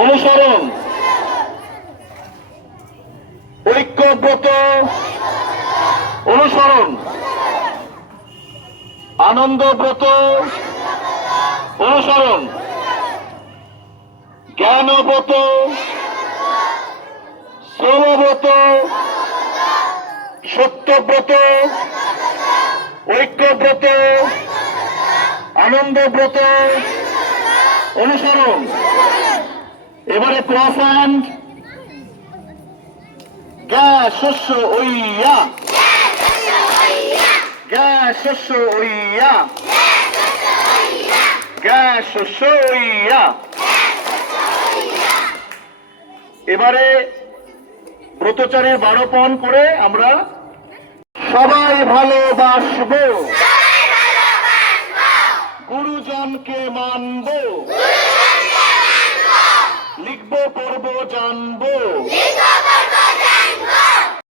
অনুসরণ, ঐক্যব্রত অনুসরণ, আনন্দব্রত অনুসরণ, জ্ঞানব্রত, শ্রমব্রত, সত্যব্রত, ঐক্যব্রত, আনন্দব্রত অনুসরণ। এবারে ক্রস হ্যান্ড, গ্যা শস্য ওইয়া, গ্যা শস্য ওইয়া, গ্যা শস্য ওইয়া। এবারে ব্রতচারীর 12 পণ করে আমরা সবাই ভালোবাসবো, গুরুজনকে মানবো, লিখবো পড়বো জানবো,